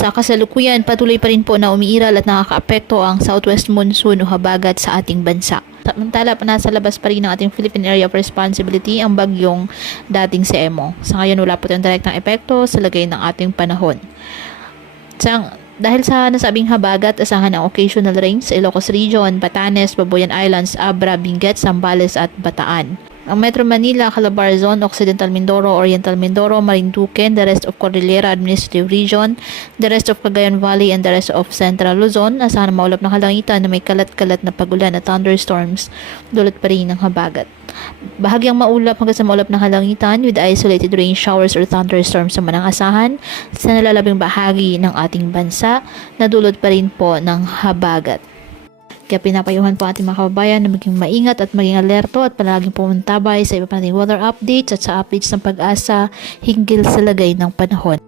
Sa kasalukuyan, patuloy pa rin po na umiiral at nakakaapekto ang southwest monsoon o habagat sa ating bansa. Samantala, nasa labas pa rin ng ating Philippine Area of Responsibility ang bagyong dating si Emo. Sa ngayon, wala po tayong direktang epekto sa lagay ng ating panahon. Dahil sa nasabing habagat, asahan ang occasional rains sa Ilocos Region, Batanes, Babuyan Islands, Abra, Benguet, Zambales at Bataan. Ang Metro Manila, Calabar Zone, Occidental Mindoro, Oriental Mindoro, Marinduque, the rest of Cordillera Administrative Region, the rest of Cagayan Valley, and the rest of Central Luzon, asahan ang maulap na kalangitan na may kalat-kalat na pagulan at thunderstorms, dulot pa rin ng habagat. Bahagyang maulap hanggang sa maulap na kalangitan with isolated rain showers or thunderstorms naman ang asahan sa nalalabing bahagi ng ating bansa na dulot pa rin po ng habagat. Kaya pinapayuhan po ating mga kababayan na maging maingat at maging alerto at palaging pumuntabay sa iba pa nating weather updates at sa updates ng pag-asa hinggil sa lagay ng panahon.